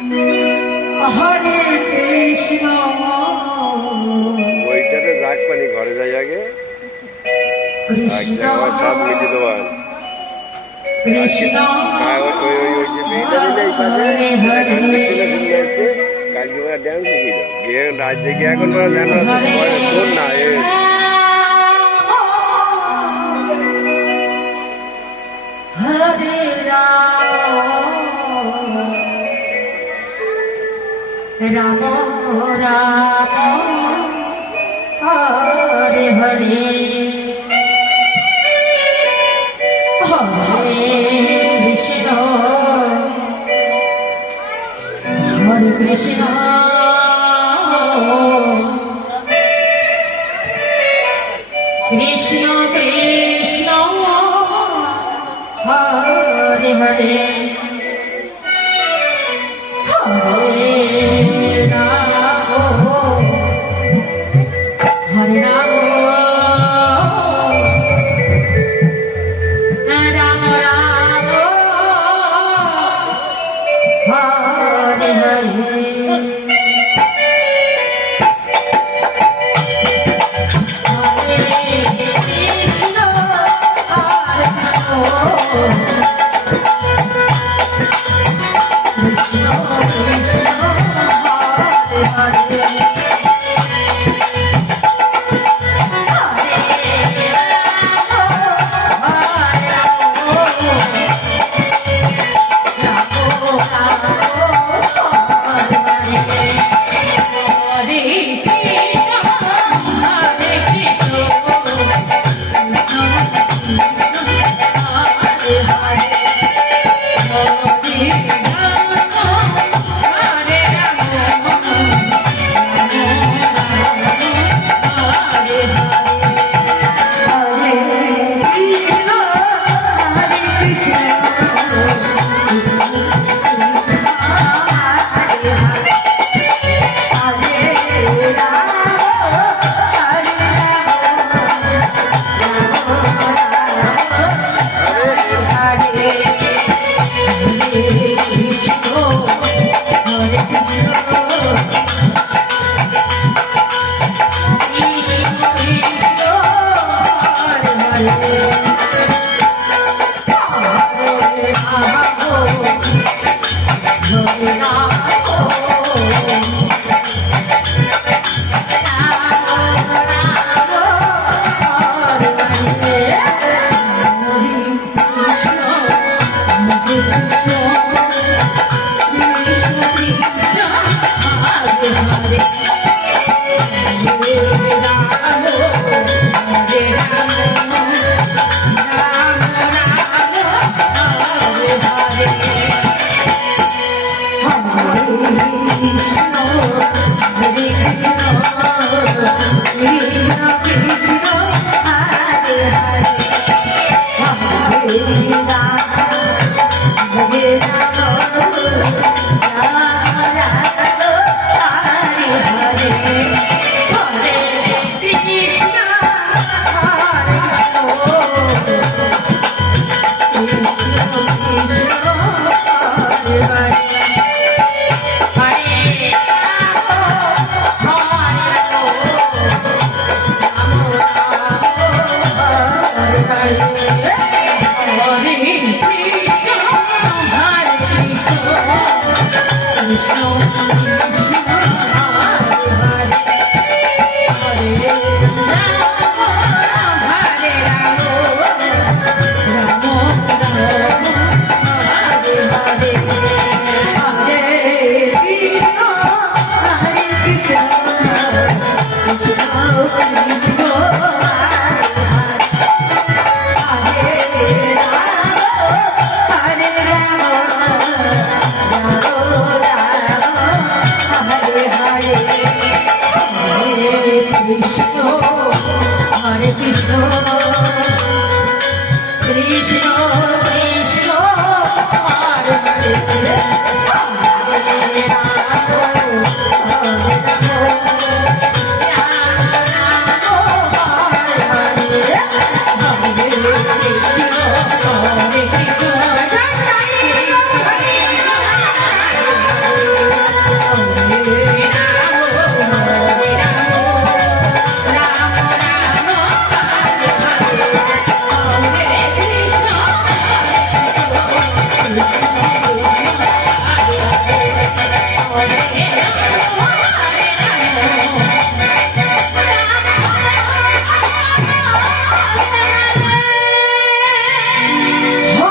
হরে কৃষ্ণ ওইটাতে যাক পানি ঘরে যাই আগে কৃষ্ণ আমার সব মিটে দেওয়ার কৃষ্ণ ওই যে মেয়েটা দিলে এই পাশে গান করছিল শুনে আসছে কালকে ওরা ড্যান্স শিখিল গিয়ে রাত জেগে এখন ওরা জানো শোন না হরে রাম রাম হরে হরে হরে কৃষ্ণ হরে কৃষ্ণ কৃষ্ণ কৃষ্ণ হরে হরে হরে রাম হরে রাম রাম রাম হরে হরে হরে